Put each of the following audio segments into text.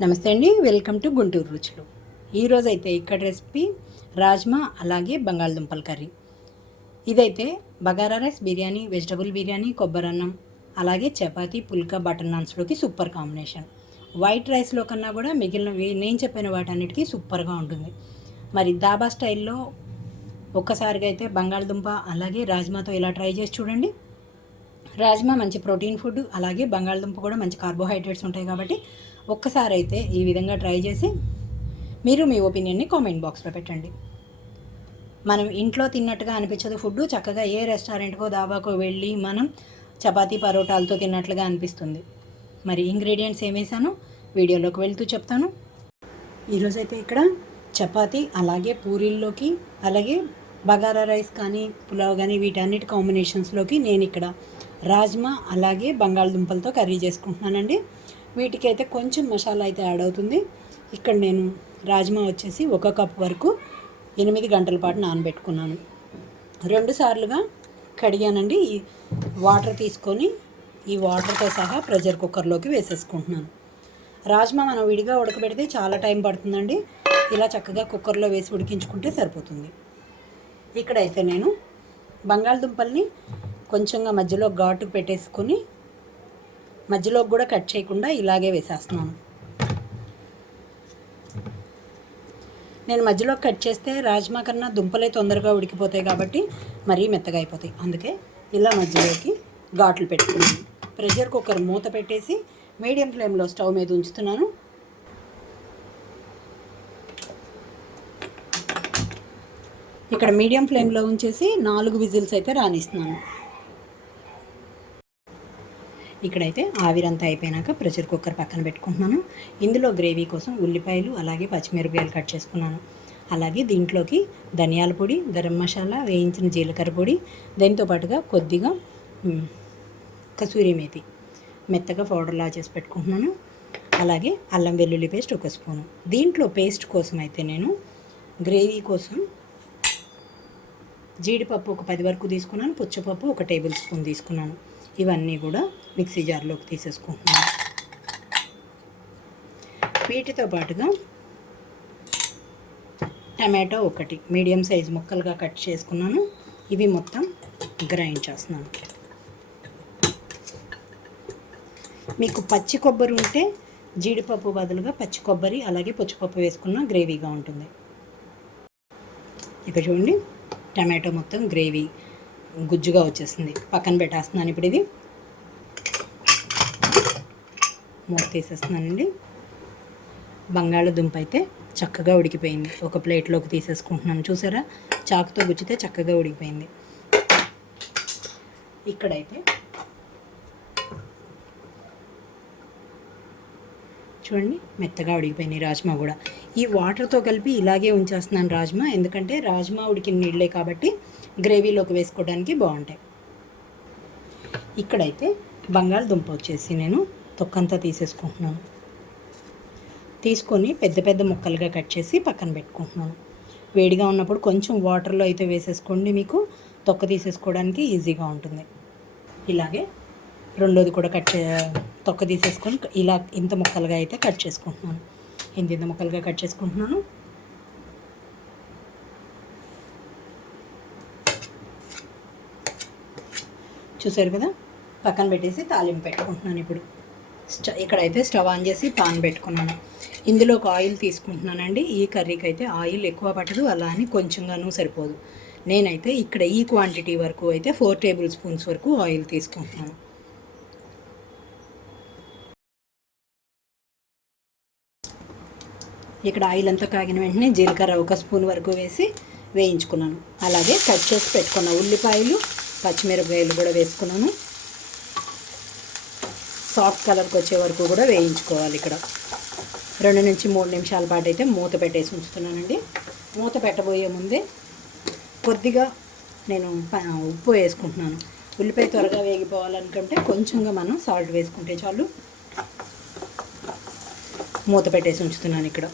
నమస్తే అండి welcome to Guntur రుచులు. ఈరోజు అయితే ఇక్కడ రెసిపీ రాజ్మా అలాగే బంగాళదుంపల కర్రీ. ఇదైతే బగారా రైస్ బిర్యానీ వెజిటబుల్ బిర్యానీ కొబ్బరన్నం అలాగే చపాతీ పుల్కా బటర్ నాన్స్లోకి సూపర్ కాంబినేషన్. వైట్ రైస్లో కన్నా కూడా మిగిలిన నేను చెప్పిన వాటన్నిటికీ సూపర్గా ఉంటుంది. మరి దాబా స్టైల్లో ఒక్కసారిగా అయితే బంగాళదుంప అలాగే రాజ్మాతో ఇలా ట్రై చేసి చూడండి. రాజ్మా మంచి ప్రోటీన్ ఫుడ్ అలాగే బంగాళదుంప కూడా మంచి కార్బోహైడ్రేట్స్ ఉంటాయి కాబట్టి ఒక్కసారి అయితే ఈ విధంగా ట్రై చేసి మీరు మీ ఒపీనియన్ని కామెంట్ బాక్స్లో పెట్టండి. మనం ఇంట్లో తిన్నట్టుగా అనిపించదు ఫుడ్ చక్కగా ఏ రెస్టారెంట్కో దాబాకో వెళ్ళి మనం చపాతీ పరోటాలతో తిన్నట్లుగా అనిపిస్తుంది. మరి ఇంగ్రీడియంట్స్ ఏమేసాను వీడియోలోకి వెళ్తూ చెప్తాను. ఈరోజైతే ఇక్కడ చపాతీ అలాగే పూరీల్లోకి అలాగే బగారా రైస్ కానీ పులావ్ కానీ వీటన్నిటి కాంబినేషన్స్లోకి నేను ఇక్కడ రాజ్మా అలాగే బంగాళదుంపలతో కర్రీ చేసుకుంటున్నానండి. వీటికి అయితే కొంచెం మసాలా అయితే యాడ్ అవుతుంది. ఇక్కడ నేను రాజ్మా వచ్చేసి ఒక కప్ వరకు ఎనిమిది గంటల పాటు నానబెట్టుకున్నాను. రెండు సార్లుగా కడిగానండి. ఈ వాటర్ తీసుకొని ఈ వాటర్తో సహా ప్రెషర్ కుక్కర్లోకి వేసేసుకుంటున్నాను. రాజ్మా మనం విడిగా ఉడకబెడితే చాలా టైం పడుతుందండి. ఇలా చక్కగా కుక్కర్లో వేసి ఉడికించుకుంటే సరిపోతుంది. ఇక్కడైతే నేను బంగాళదుంపల్ని కొంచెంగా మధ్యలో ఘాటు పెట్టేసుకొని మధ్యలోకి కూడా కట్ చేయకుండా ఇలాగే వేసేస్తున్నాను. నేను మధ్యలో కట్ చేస్తే రాజ్మా కన్నా దుంపలే తొందరగా ఉడికిపోతాయి కాబట్టి మరీ మెత్తగా అయిపోతాయి. అందుకే ఇలా మధ్యలోకి ఘాట్లు పెట్టుకున్నాను. ప్రెషర్ కుక్కర్ మూత పెట్టేసి మీడియం ఫ్లేమ్లో స్టవ్ మీద ఉంచుతున్నాను. ఇక్కడ మీడియం ఫ్లేమ్లో ఉంచేసి నాలుగు విజిల్స్ అయితే రానిస్తున్నాను. ఇక్కడైతే ఆవిరంతా అయిపోయినాక ప్రెషర్ కుక్కర్ పక్కన పెట్టుకుంటున్నాను. ఇందులో గ్రేవీ కోసం ఉల్లిపాయలు అలాగే పచ్చిమిరపకాయలు కట్ చేసుకున్నాను. అలాగే దీంట్లోకి ధనియాల పొడి గరం మసాలా వేయించిన జీలకర్ర పొడి దాంతో పాటుగా కొద్దిగా కసూరి మేతి మెత్తగా పౌడర్లా చేసి పెట్టుకుంటున్నాను. అలాగే అల్లం వెల్లుల్లి పేస్ట్ ఒక స్పూను. దీంట్లో పేస్ట్ కోసం అయితే నేను గ్రేవీ కోసం జీడిపప్పు ఒక పది వరకు తీసుకున్నాను. పుచ్చపప్పు ఒక టేబుల్ స్పూన్ తీసుకున్నాను. ఇవన్నీ కూడా మిక్సీ జార్లోకి తీసేసుకుంటున్నాను. వీటితో పాటుగా టమాటో ఒకటి మీడియం సైజ్ ముక్కలుగా కట్ చేసుకున్నాను. ఇవి మొత్తం గ్రైండ్ చేస్తున్నాను. మీకు పచ్చి కొబ్బరి ఉంటే జీడిపప్పు బదులుగా పచ్చి కొబ్బరి అలాగే పుచ్చిపప్పు వేసుకున్న గ్రేవీగా ఉంటుంది. ఇక చూడండి టమాటో మొత్తం గ్రేవీ గుజ్జుగా వచ్చేసింది పక్కన పెట్టేస్తున్నాను ఇప్పుడు ఇది. మూత తీసేస్తున్నానండి. బంగాళదుంప అయితే చక్కగా ఉడికిపోయింది. ఒక ప్లేట్లోకి తీసేసుకుంటున్నాను. చూసారా? చాకుతో గుచ్చితే చక్కగా ఉడికిపోయింది. ఇక్కడైతే చూడండి మెత్తగా ఉడికిపోయినాయి రాజ్మా కూడా. ఈ వాటర్తో కలిపి ఇలాగే ఉంచేస్తున్నాను రాజ్మా. ఎందుకంటే రాజ్మా ఉడికిన నీళ్ళే కాబట్టి గ్రేవీలోకి వేసుకోవడానికి బాగుంటాయి. ఇక్కడైతే బంగాళదుంప వచ్చేసి నేను తొక్కంతా తీసేసుకుంటున్నాను. తీసుకొని పెద్ద పెద్ద ముక్కలుగా కట్ చేసి పక్కన పెట్టుకుంటున్నాను. వేడిగా ఉన్నప్పుడు కొంచెం వాటర్లో అయితే వేసేసుకోండి మీకు. తొక్క తీసేసుకోవడానికి ఈజీగా ఉంటుంది. ఇలాగే రెండోది కూడా కట్ చే తొక్క తీసేసుకొని ఇలా ఇంత ముక్కలుగా అయితే కట్ చేసుకుంటున్నాను. ఇంత ఇంత ముక్కలుగా కట్ చేసుకుంటున్నాను. చూసారు కదా? పక్కన పెట్టేసి తాలింపు పెట్టుకుంటున్నాను ఇప్పుడు. స్ట ఇక్కడైతే స్టవ్ ఆన్ చేసి పాన్ పెట్టుకున్నాను. ఇందులో ఒక ఆయిల్ తీసుకుంటున్నానండి. ఈ కర్రీకి అయితే ఆయిల్ ఎక్కువ పట్టదు అలా అని కొంచెంగానూ సరిపోదు. నేనైతే ఇక్కడ ఈ క్వాంటిటీ వరకు అయితే ఫోర్ టేబుల్ స్పూన్స్ వరకు ఆయిల్ తీసుకుంటున్నాను. ఇక్కడ ఆయిల్ అంతా కాగిన వెంటనే జీలకర్ర ఒక స్పూన్ వరకు వేసి వేయించుకున్నాను. అలాగే కట్ చేసి పెట్టుకున్న ఉల్లిపాయలు పచ్చిమిరపకాయలు కూడా వేసుకున్నాను. సాఫ్ట్ కలర్కి వచ్చే వరకు కూడా వేయించుకోవాలి ఇక్కడ. రెండు నుంచి మూడు నిమిషాల పాటు అయితే మూత పెట్టేసి ఉంచుతున్నానండి. మూత పెట్టబోయే ముందే కొద్దిగా నేను ప- ఉప్పు వేసుకుంటున్నాను. ఉల్లిపాయ త్వరగా వేగిపోవాలనుకుంటే కొంచెంగా మనం సాల్ట్ వేసుకుంటే చాలు. మూత పెట్టేసి ఉంచుతున్నాను ఇక్కడ.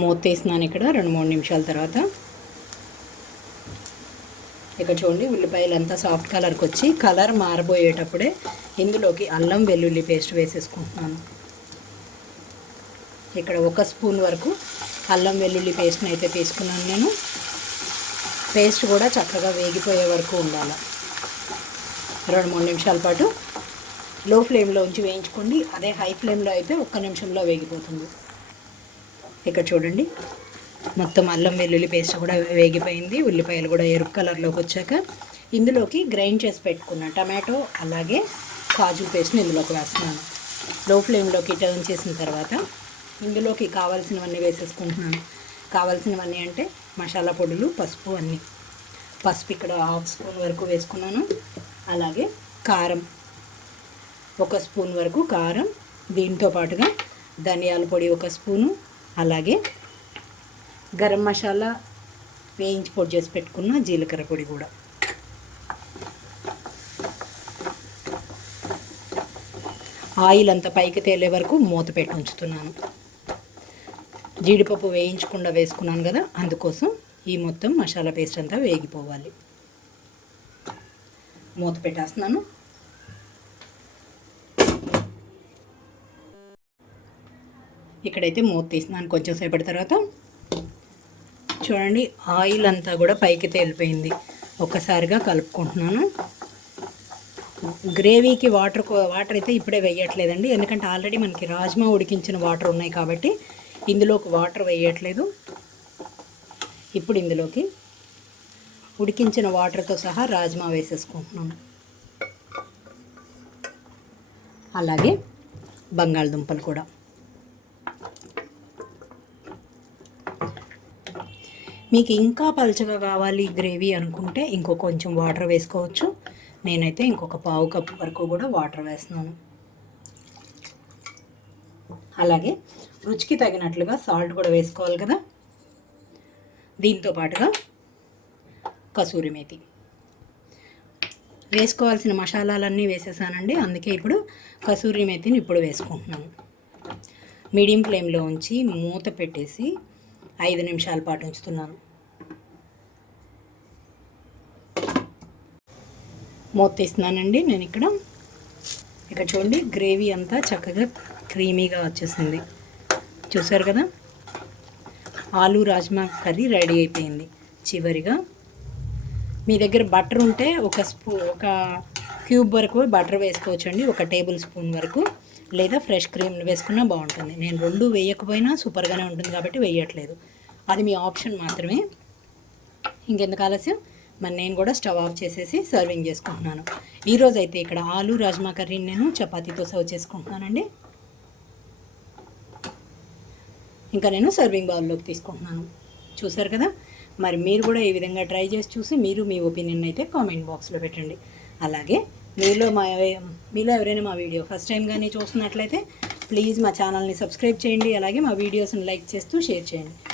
మూత తీసినాను ఇక్కడ రెండు మూడు నిమిషాల తర్వాత. ఇక్కడ చూడండి ఉల్లిపాయలు అంతా సాఫ్ట్ కలర్కి వచ్చి కలర్ మారబోయేటప్పుడే ఇందులోకి అల్లం వెల్లుల్లి పేస్ట్ వేసేసుకుంటున్నాను. ఇక్కడ ఒక స్పూన్ వరకు అల్లం వెల్లుల్లి పేస్ట్ని అయితే తీసుకున్నాను నేను. పేస్ట్ కూడా చక్కగా వేగిపోయే వరకు ఉండాలి. రెండు మూడు నిమిషాల పాటు లో ఫ్లేమ్లో ఉంచి వేయించుకోండి. అదే హై ఫ్లేమ్లో అయితే ఒక్క నిమిషంలో వేగిపోతుంది. ఇక్కడ చూడండి. మొత్తం అల్లం వెల్లుల్లి పేస్ట్ కూడా వేగిపోయింది. ఉల్లిపాయలు కూడా ఎరుపు కలర్లోకి వచ్చాక ఇందులోకి గ్రైండ్ చేసి పెట్టుకున్న టమాటో అలాగే కాజు పేస్ట్ని ఇందులోకి వేస్తున్నాను. లో ఫ్లేమ్లోకి టర్న్ చేసిన తర్వాత ఇందులోకి కావాల్సినవన్నీ వేసేసుకుంటున్నాను. కావాల్సినవన్నీ అంటే మసాలా పొడులు పసుపు అన్నీ. పసుపు ఇక్కడ హాఫ్ స్పూన్ వరకు వేసుకున్నాను. అలాగే కారం. ఒక స్పూన్ వరకు కారం. దీంతో పాటుగా ధనియాల పొడి ఒక స్పూను. అలాగే గరం మసాలా వేయించి పొడి చేసి పెట్టుకున్న జీలకర్ర పొడి కూడా. ఆయిల్ అంతా పైకి తేలే వరకు మూత పెట్టి ఉంచుతున్నాను. జీడిపప్పు వేయించకుండా వేసుకున్నాను కదా అందుకోసం ఈ మొత్తం మసాలా పేస్ట్ అంతా వేగిపోవాలి. మూత పెట్టేస్తున్నాను. ఇక్కడైతే మూత తీసినాను కొంచెం సేపటి తర్వాత. చూడండి ఆయిల్ అంతా కూడా పైకి తేలిపోయింది. ఒక్కసారిగా కలుపుకుంటున్నాను. గ్రేవీకి వాటర్ వాటర్ అయితే ఇప్పుడే వేయట్లేదండి. ఎందుకంటే ఆల్రెడీ మనకి రాజ్మా ఉడికించిన వాటర్ ఉన్నాయి కాబట్టి ఇందులోకి వాటర్ వేయట్లేదు. ఇప్పుడు ఇందులోకి ఉడికించిన వాటర్తో సహా రాజ్మా వేసేసుకుంటున్నాను. అలాగే బంగాళదుంపలు కూడా. మీకు ఇంకా పలుచగా కావాలి గ్రేవీ అనుకుంటే ఇంకో కొంచెం వాటర్ వేసుకోవచ్చు. నేనైతే ఇంకొక పావు కప్పు వరకు కూడా వాటర్ వేస్తున్నాను. అలాగే రుచికి తగినట్లుగా సాల్ట్ కూడా వేసుకోవాలి కదా. దీంతో పాటుగా కసూరి మేతి. వేసుకోవాల్సిన మసాలాలన్నీ వేసేసానండి. అందుకే ఇప్పుడు కసూరి మేతిని ఇప్పుడు వేసుకుంటున్నాను. మీడియం ఫ్లేమ్లో ఉంచి మూత పెట్టేసి ఐదు నిమిషాల పాటు ఉంచుతున్నాను. మూత తీస్తున్నానండి. నేను ఇక్కడ ఇక్కడ చూడండి గ్రేవీ అంతా చక్కగా క్రీమీగా వచ్చేసింది. చూసారు కదా? ఆలు రాజ్మా కర్రీ రెడీ అయిపోయింది. చివరిగా మీ దగ్గర బటర్ ఉంటే ఒక స్పూ ఒక క్యూబ్ వరకు బటర్ వేసుకోవచ్చు అండి ఒక టేబుల్ స్పూన్ వరకు. లేదా ఫ్రెష్ క్రీమ్ వేసుకున్నా బాగుంటుంది. నేను రెండు వేయకపోయినా సూపర్గానే ఉంటుంది కాబట్టి వేయట్లేదు. అది మీ ఆప్షన్ మాత్రమే. ఇంకెందుకు ఆలస్యం? మరి నేను కూడా స్టవ్ ఆఫ్ చేసేసి సర్వింగ్ చేసుకుంటున్నాను. ఈరోజు అయితే ఇక్కడ ఆలు రాజ్మా కర్రీని నేను చపాతీతో సర్వ్ చేసుకుంటున్నానండి. ఇంకా నేను సర్వింగ్ బౌల్లోకి తీసుకుంటున్నాను. చూసారు కదా? మరి మీరు కూడా ఈ విధంగా ట్రై చేసి చూసి మీరు మీ ఒపీనియన్ అయితే కామెంట్ బాక్స్లో పెట్టండి. అలాగే మీలో మా మీలో ఎవరైనా మా వీడియో ఫస్ట్ టైం కానీ చూస్తున్నట్లయితే ప్లీజ్ మా ఛానల్ని సబ్స్క్రైబ్ చేయండి. అలాగే మా వీడియోస్ని లైక్ చేస్తూ షేర్ చేయండి.